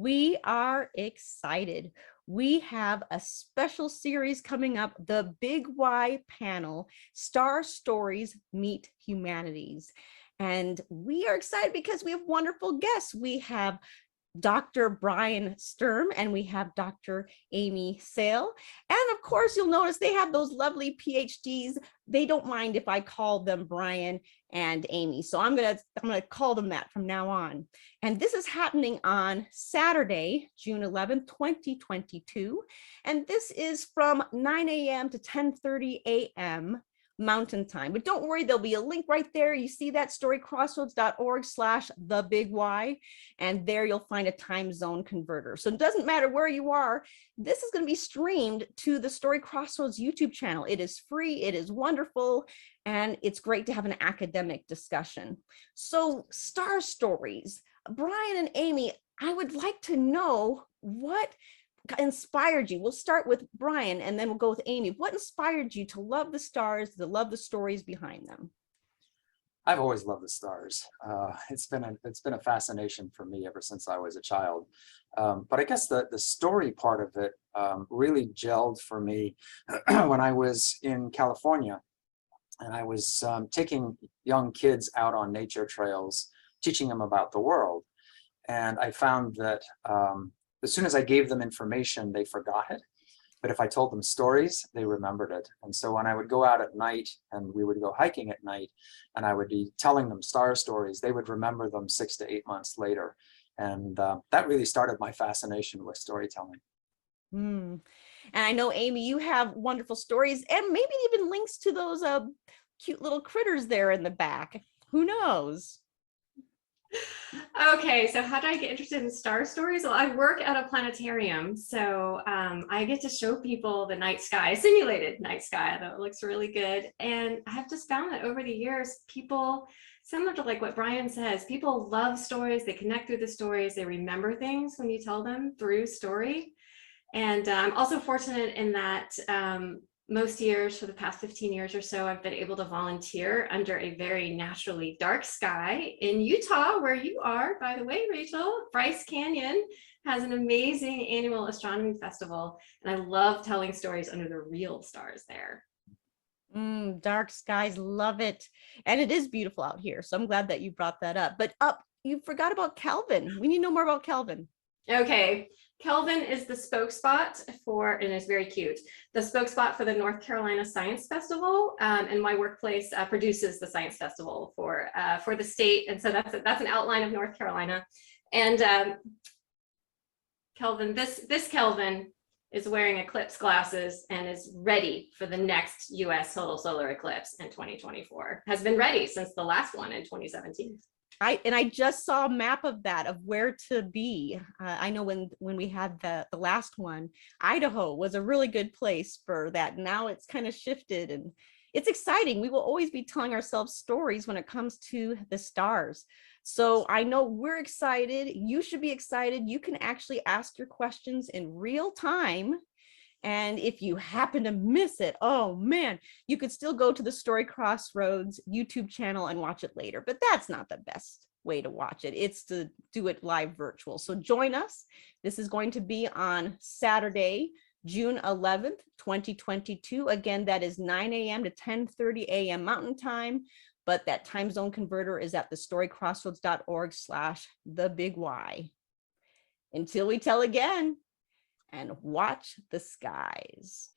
We are excited. We have a special series coming up, the Big Y panel, Star Stories Meet Humanities. And we are excited because we have wonderful guests. We have Dr. Brian Sturm and we have Dr. Amy Sayle. And of course, you'll notice they have those lovely PhDs. They don't mind if I call them Brian and Amy. So I'm gonna call them that from now on. And this is happening on Saturday, June 11th, 2022. And this is from 9 a.m. to 10:30 a.m. Mountain Time. But don't worry, there'll be a link right there. You see that, storycrossroads.org/thebigY, and there you'll find a time zone converter. So it doesn't matter where you are. This is going to be streamed to the Story Crossroads YouTube channel. It is free, it is wonderful, and it's great to have an academic discussion. So Star Stories, Brian and Amy, I would like to know what inspired you. We'll start with Brian and then we'll go with Amy. What inspired you to love the stars, to love the stories behind them? I've always loved the stars. It's been a fascination for me ever since I was a child. But I guess the story part of it really gelled for me when I was in California, and I was taking young kids out on nature trails, teaching them about the world. And I found that as soon as I gave them information, they forgot it. But if I told them stories, they remembered it. And so when I would go out at night and we would go hiking at night and I would be telling them star stories, they would remember them 6 to 8 months later. And that really started my fascination with storytelling. And I know, Amy, you have wonderful stories and maybe even links to those cute little critters there in the back. Who knows? Okay, so how did I get interested in star stories? Well, I work at a planetarium, so I get to show people the night sky, simulated night sky, though it looks really good. And I've just found that over the years, people, similar to like what Brian says, people love stories, they connect through the stories, they remember things when you tell them through story. And I'm also fortunate in that most years for the past 15 years or so, I've been able to volunteer under a very naturally dark sky in Utah, where you are, by the way, Rachel. Bryce Canyon has an amazing annual astronomy festival, and I love telling stories under the real stars there. Dark skies, love it. And it is beautiful out here. So I'm glad that you brought that up. But you forgot about Kelvin. We need to know more about Kelvin. Okay. Kelvin is the spokespot for, and it's very cute, the spokespot for the North Carolina Science Festival. And my workplace produces the Science Festival for the state. And so that's an outline of North Carolina. And Kelvin, this Kelvin is wearing eclipse glasses and is ready for the next US total solar eclipse in 2024. Has been ready since the last one in 2017. I just saw a map of that, of where to be. I know when we had the last one, Idaho was a really good place for that. Now it's kind of shifted and it's exciting. We will always be telling ourselves stories when it comes to the stars. So I know we're excited. You should be excited. You can actually ask your questions in real time. And if you happen to miss it, oh man, you could still go to the Story Crossroads YouTube channel and watch it later. But that's not the best way to watch it. It's to do it live virtual. So join us. This is going to be on Saturday, June 11th, 2022. Again, that is 9 a.m. to 10:30 a.m. Mountain Time. But that time zone converter is at thestorycrossroads.org/thebigY. Until we tell again, and watch the skies.